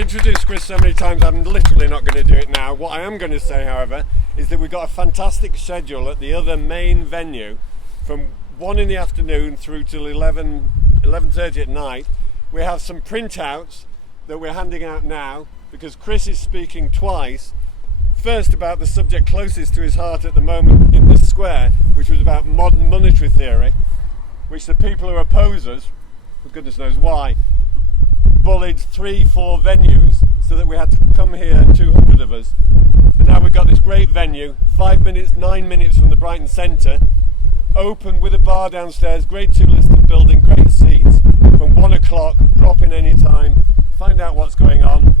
introduced Chris so many times I'm literally not going to do it now. What I am going to say, however, is that we've got a fantastic schedule at the other main venue from 1 in the afternoon through till 11:30 at night. We have some printouts that we're handing out now because Chris is speaking twice. First about the subject closest to his heart at the moment in the square, which was about modern monetary theory, which the people who oppose us, for goodness knows why, bullied 3-4 venues so that we had to come here, 200 of us. But now we've got this great venue, 9 minutes from the Brighton Centre, open with a bar downstairs, grade 2 listed building, great seats, from 1 o'clock, drop in any time, find out what's going on.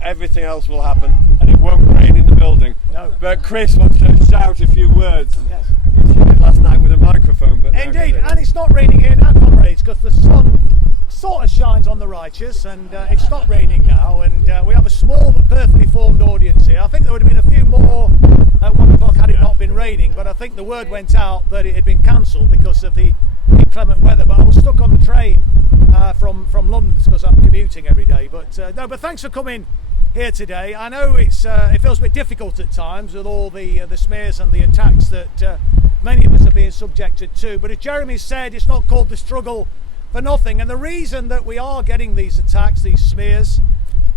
Everything else will happen, and it won't rain in the building. No. But Chris wants to shout a few words, yes, which he did last night with a microphone. But indeed, and it's not raining here now, comrades, because the sun sort of shines on the righteous, and it's stopped raining now, and we have a small but perfectly formed audience here. I think there would have been a few more at 1 o'clock had it not been raining, but I think the word went out that it had been cancelled because of the inclement weather. But I was stuck on the train from London because I'm commuting every day. But no, but thanks for coming here today. I know it feels a bit difficult at times with all the smears and the attacks that many of us are being subjected to. But as Jeremy said, it's not called the struggle for nothing. And the reason that we are getting these attacks, these smears,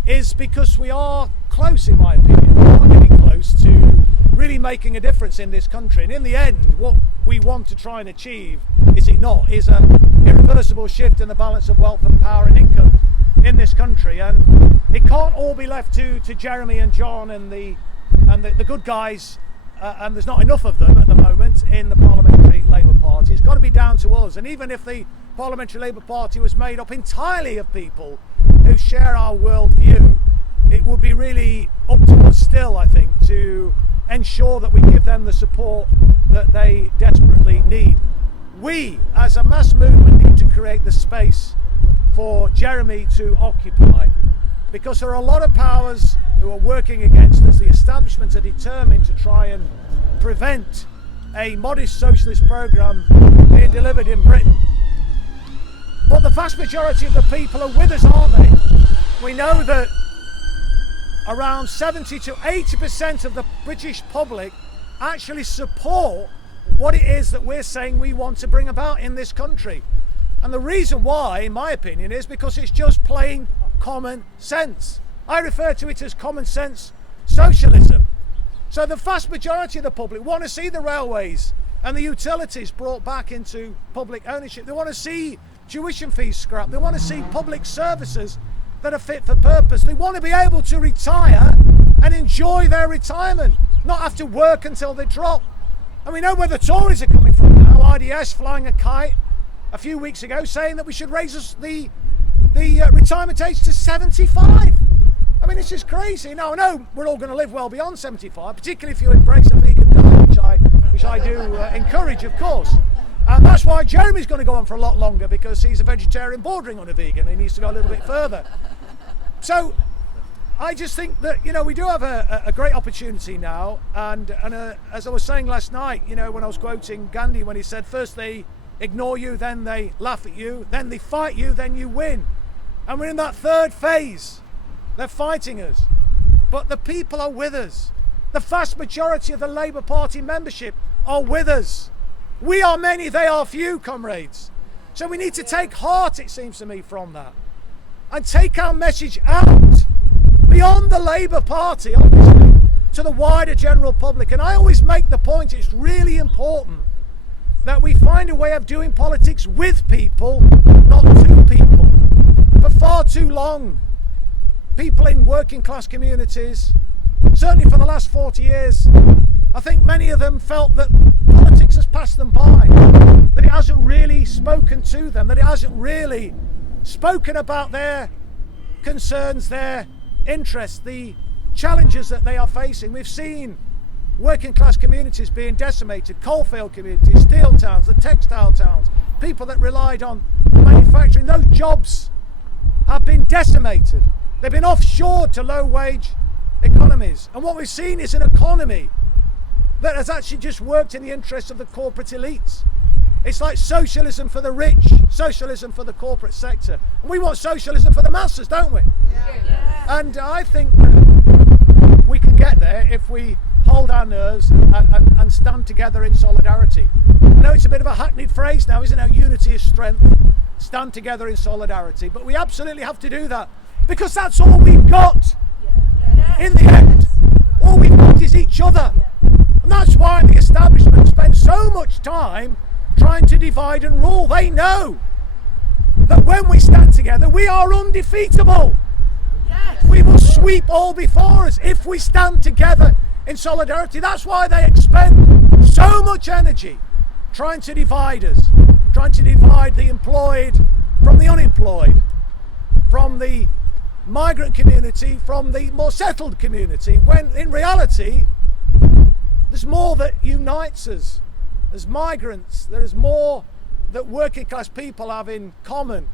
is because we are close, in my opinion. We are getting close to really making a difference in this country. And in the end, what we want to try and achieve, is a irreversible shift in the balance of wealth and power and income in this country. And it can't all be left to Jeremy and John and the good guys, and there's not enough of them at the moment in the Parliamentary Labour Party. It's got to be down to us. And even if the Parliamentary Labour Party was made up entirely of people who share our worldview, it would be really up to us still, I think, to ensure that we give them the support that they desperately need. We, as a mass movement, need to create the space for Jeremy to occupy, because there are a lot of powers who are working against us. The establishment are determined to try and prevent a modest socialist programme being delivered in Britain. But the vast majority of the people are with us, aren't they? We know that around 70 to 80% of the British public actually support what it is that we're saying we want to bring about in this country. And the reason why, in my opinion, is because it's just plain common sense. I refer to it as common sense socialism. So the vast majority of the public want to see the railways and the utilities brought back into public ownership. They want to see tuition fees scrapped. They want to see public services that are fit for purpose. They want to be able to retire and enjoy their retirement, not have to work until they drop. And we know where the Tories are coming from now. IDS flying a kite a few weeks ago saying that we should raise the retirement age to 75. I mean, this is crazy. Now, I know we're all going to live well beyond 75, particularly if you embrace a vegan diet, which I do encourage, of course. And that's why Jeremy's going to go on for a lot longer, because he's a vegetarian bordering on a vegan. He needs to go a little bit further. So I just think that, we do have a great opportunity now. And as I was saying last night, when I was quoting Gandhi, when he said, first they ignore you, then they laugh at you, then they fight you, then you win. And we're in that third phase. They're fighting us. But the people are with us. The vast majority of the Labour Party membership are with us. We are many, they are few, comrades. So we need to take heart, it seems to me, from that. And take our message out beyond the Labour Party, obviously, to the wider general public. And I always make the point, it's really important that we find a way of doing politics with people, not to people. For far too long, people in working class communities, certainly for the last 40 years, I think many of them felt that politics has passed them by, that it hasn't really spoken to them, that it hasn't really spoken about their concerns, their interests, the challenges that they are facing. We've seen working class communities being decimated, coalfield communities, steel towns, the textile towns, people that relied on manufacturing. Those jobs have been decimated. They've been offshored to low wage economies. And what we've seen is an economy that has actually just worked in the interests of the corporate elites. It's like socialism for the rich, socialism for the corporate sector. And we want socialism for the masses, don't we? Yeah. And I think that we can get there if we hold our nerves and stand together in solidarity. I know it's a bit of a hackneyed phrase now, isn't it? Unity is strength. Stand together in solidarity. But we absolutely have to do that because that's all we've got. In the end, all we've got is each other. And that's why the establishment spends so much time trying to divide and rule. They know that when we stand together, we are undefeatable. We will sweep all before us if we stand together in solidarity. That's why they expend so much energy trying to divide us, trying to divide the employed from the unemployed, from the migrant community from the more settled community, when in reality there's more that unites us as migrants. There is more that working class people have in common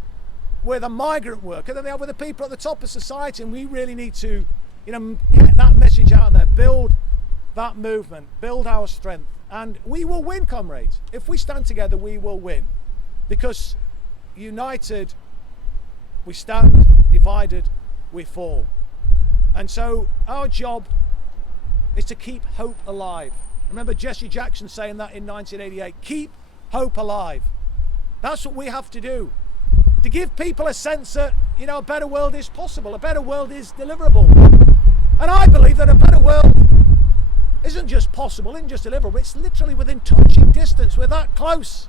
with a migrant worker than they have with the people at the top of society, and we really need to get that message out there, build that movement, build our strength, and we will win, comrades. If we stand together, we will win, because united we stand, divided we fall. And so our job is to keep hope alive. Remember Jesse Jackson saying that in 1988, keep hope alive. That's what we have to do, to give people a sense that a better world is possible, a better world is deliverable. And I believe that a better world isn't just possible, isn't just deliverable, it's literally within touching distance. We're that close.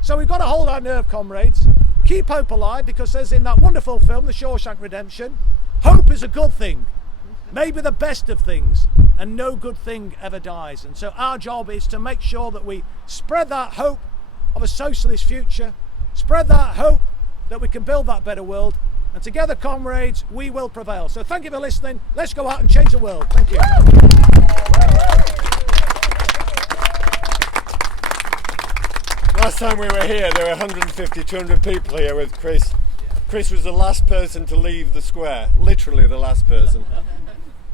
So we've got to hold our nerve, comrades, keep hope alive, because as in that wonderful film, The Shawshank Redemption, hope is a good thing, maybe the best of things, and no good thing ever dies. And so our job is to make sure that we spread that hope of a socialist future, spread that hope that we can build that better world, and together, comrades, we will prevail. So thank you for listening. Let's go out and change the world. Thank you. Last time we were here, there were 150, 200 people here with Chris. Chris was the last person to leave the square, literally the last person.